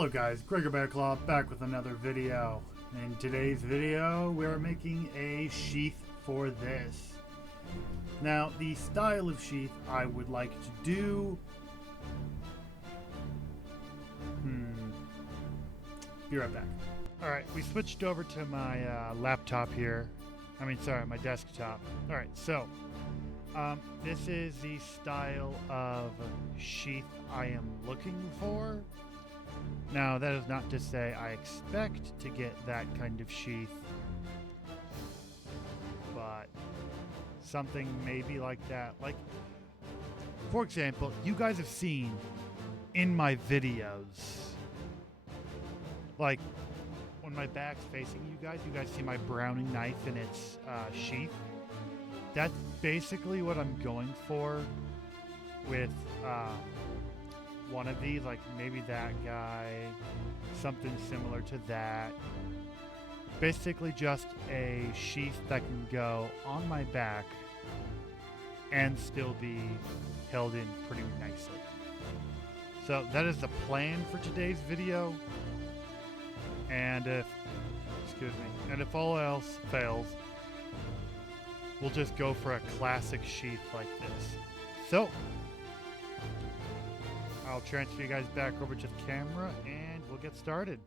Hello guys, Gregor Bearclaw back with another video. In today's video, we are making a sheath for this. Now, the style of sheath I would like to do... Be right back. Alright, we switched over to my laptop here. My desktop. Alright, so, this is the style of sheath I am looking for. Now, that is not to say I expect to get that kind of sheath, but something maybe like that. Like, for example, you guys have seen in my videos, like, when my back's facing you guys see my Browning knife in its sheath. That's basically what I'm going for with one of these, like maybe that guy, something similar to that. Basically just a sheath that can go on my back and still be held in pretty nicely. So that is the plan for today's video. And if all else fails, we'll just go for a classic sheath like this. So I'll transfer you guys back over to the camera and we'll get started.